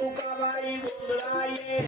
तुका बाई